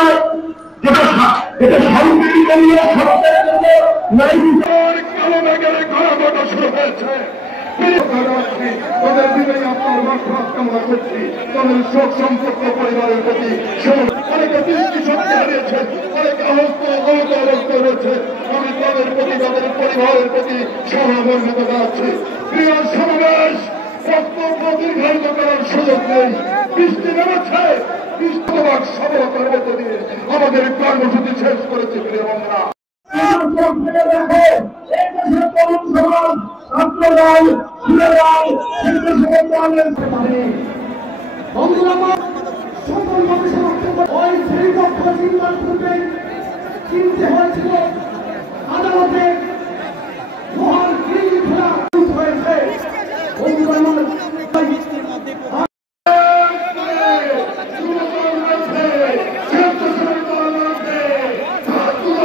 নয়, এটা শান্তি করিয়ে সমাজের জন্য নাই বিচার কালো মেঘের ঘোরাঘোটা শুরু হয়েছে। তাদের বিদায় আপনার মাফরাত কামনা করছি। তাদের শোক সম্পর্ক পরিবারের প্রতি অনেকে দৃষ্টি শক্তি হারিয়েছে, অনেকে আহত অবস্থা রয়েছে। আমি তাদের প্রতি তাদের পরিবারের প্রতি সহমর্মিতা জানাচ্ছি। প্রিয় সমাবেশ বক্তব্য দীর্ঘায়িত করার সুযোগ নেই। বৃষ্টি নেমেছে, বৃষ্টিবাদ সফলতার মধ্য দিয়ে আমাদের কর্মসূচি শেষ করেছে। প্রিয় বন্ধুরা, চিনতে হয়েছিল আদালতে মহান হয়েছে। ছাত্র